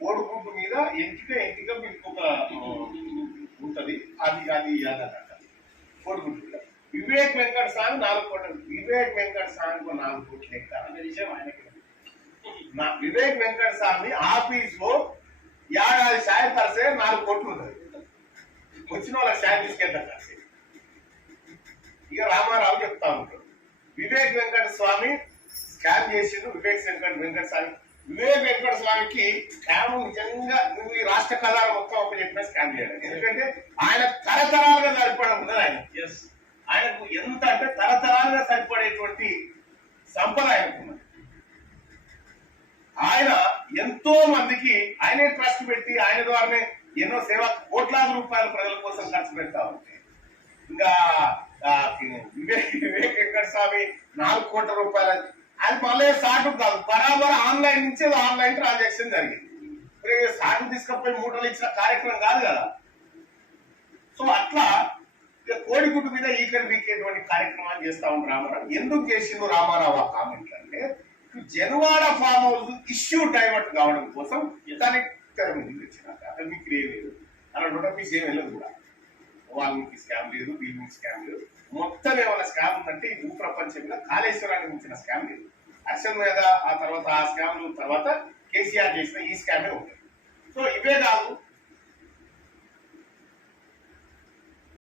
కోడిగుడ్డు మీద ఎంటిక మీకు ఒక ఉంటది, అది అది అదనమాట కోడిగుడ్డు మీద. వివేక్ వెంకట స్వామి 4 కోట్లు, వివేక్ వెంకట స్వామికి 4 కోట్లు లెక్క విషయం ఆయనకి. వివేక్ వెంకట స్వామి ఆఫీస్ లో ఏడాది సాయం కలిసే 4 కోట్లు ఉంటుంది. వచ్చిన వాళ్ళకి సాయం తీసుకెళ్తారు కలిసి. ఇక రామారావు చెప్తా ఉంటాడు, వివేక్ వెంకట స్వామి స్కామ్ చేసిండు. వివేక్ వెంకట స్వామి, వివేక్ వెంకట స్వామికి స్కామ్ నిజంగా నువ్వు ఈ రాష్ట్ర కళాలు మొత్తం ఒక చెప్పిన స్కామ్ చేయాలి. ఎందుకంటే ఆయన తరతరాలుగా సరిపడ ఉన్నది. ఆయనకు ఎంత అంటే తరతరాలుగా సరిపడేటువంటి సంపద ఆయనకున్నది. ఆయన ఎంతో మందికి ఆయనే ట్రస్ట్ పెట్టి ఆయన ద్వారానే ఎన్నో సేవ కోట్లాది రూపాయల ప్రజల కోసం ఖర్చు పెడతా ఉంటే, ఇంకా వివేక్ వెంకట స్వామి 4 కోట్ల రూపాయల అది మళ్ళీ సాటు కాదు, బరాబర్ ఆన్లైన్ నుంచి ఆన్లైన్ ట్రాన్సాక్షన్ జరిగింది. సాటు తీసుకపోయి మూటలు ఇచ్చిన కార్యక్రమం కాదు కదా. సో అట్లా కోడిగుడ్డు మీద ఈకలు వీకేటువంటి కార్యక్రమాలు చేస్తా ఉంది రామారావు. ఎందుకు చేసిండు రామారావు ఆ కామెంట్లు అంటే, Janwada farm house issue divert కావడం కోసం దానికి తెర మీద తెచ్చినాక అసలు మీకు లేదు అలా మీకు ఏం వెళ్ళదు కూడా. వాల్మీకి స్కామ్ లేదు, భీమికి స్కామ్ లేదు, మొత్తం ఏమైనా స్కామ్ ఉందంటే ఈ భూప్రపంచంగా కాళేశ్వరానికి మించిన స్కామ్ లేదు. అర్షద్ మీద ఆ తర్వాత ఆ స్కామ్ తర్వాత కేసీఆర్ చేసిన ఈ స్కామే ఉంటుంది. సో ఇవే కాదు,